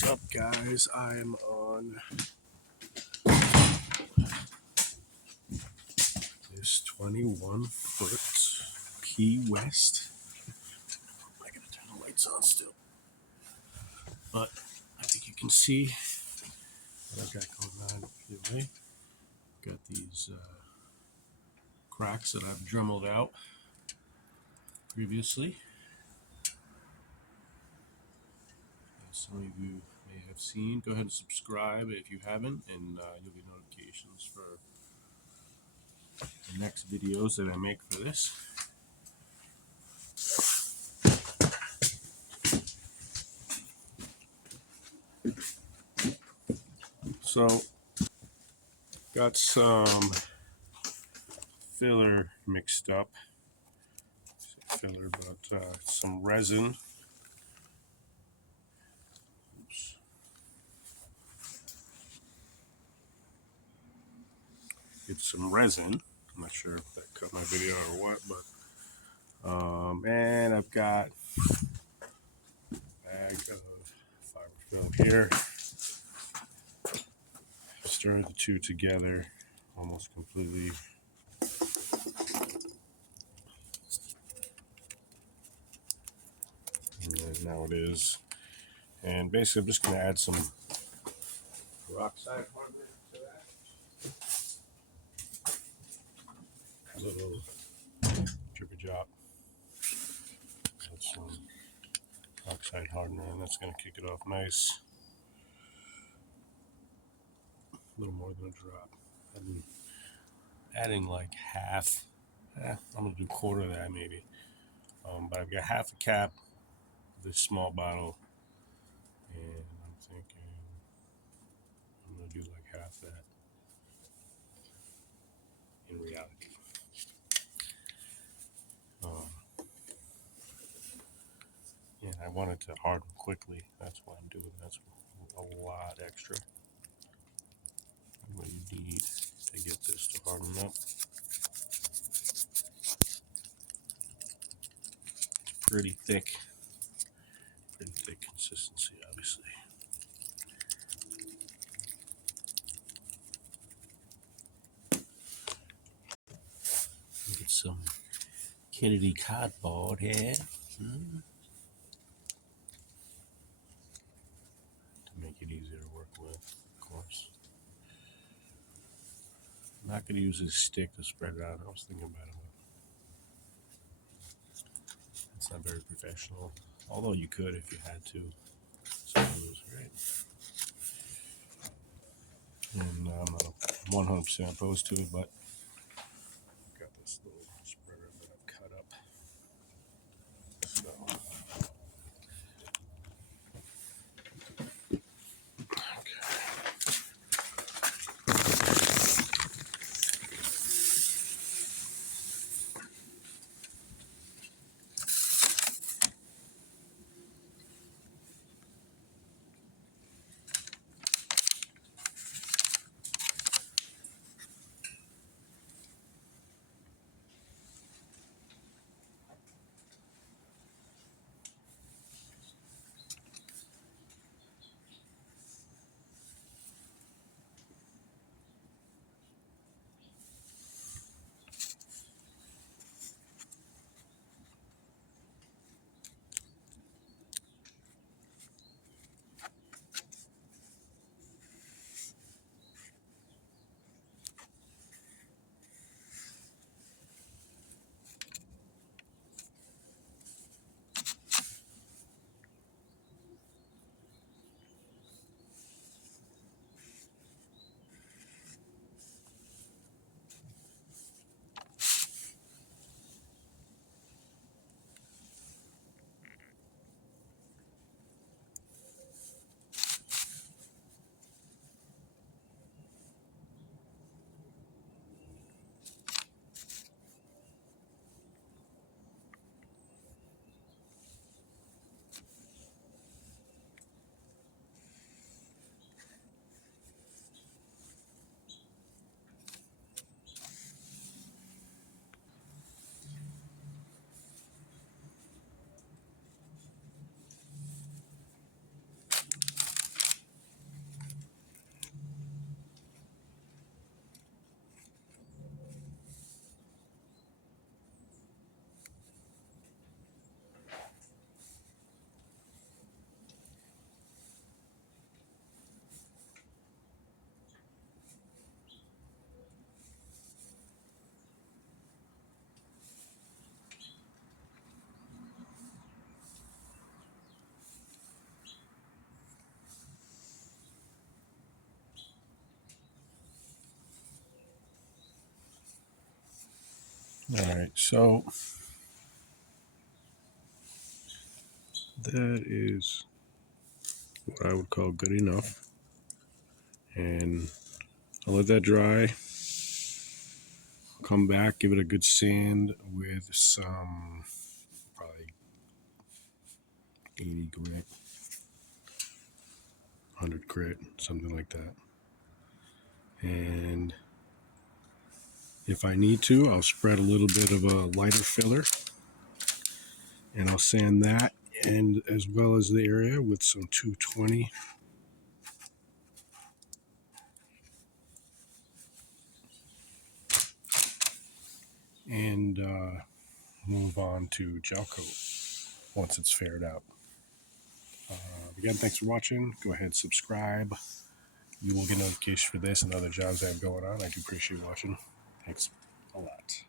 What's up, guys? I'm on this 21-foot Key West. I'm not gonna turn the lights on still, but I think you can see what I've got going on either way. Got these cracks that I've dremeled out previously. As some of you may have seen, go ahead and subscribe if you haven't, and you'll get notifications for the next videos that I make for this. So, got some filler mixed up. Filler, but some resin. Oops. It's some resin. I'm not sure if that cut my video or what, but and I've got a bag of fiber film here. Stir the two together almost completely. And now it is. And basically, I'm just going to add some peroxide hardware to that. A little drip drop. That's some peroxide hardener, and that's going to kick it off nice. A little more than a drop. I'm adding like half. I'm going to do a quarter of that maybe. But I've got half a cap of this small bottle, and I'm thinking I'm going to do like half that in reality. Yeah, I want it to harden quickly. That's why I'm doing. That's a lot extra. What you need to get this to harden up. It's pretty thick consistency, obviously. Get some Kennedy cardboard here. To make it easier to work with, of course. I'm not going to use this stick to spread it out. I was thinking about it. It's not very professional. Although you could if you had to. Suppose, right? And I'm not 100% opposed to it, but I've got this little spreader that I've cut up. So, All right, so that is what I would call good enough. And I'll let that dry. Come back, give it a good sand with some probably 80 grit, 100 grit, something like that. And if I need to, I'll spread a little bit of a lighter filler and I'll sand that, and as well as the area with some 220. And move on to gel coat once it's faired out. Again, thanks for watching. Go ahead, subscribe. You will get notifications for this and other jobs I have going on. I do appreciate you watching. Thanks a lot.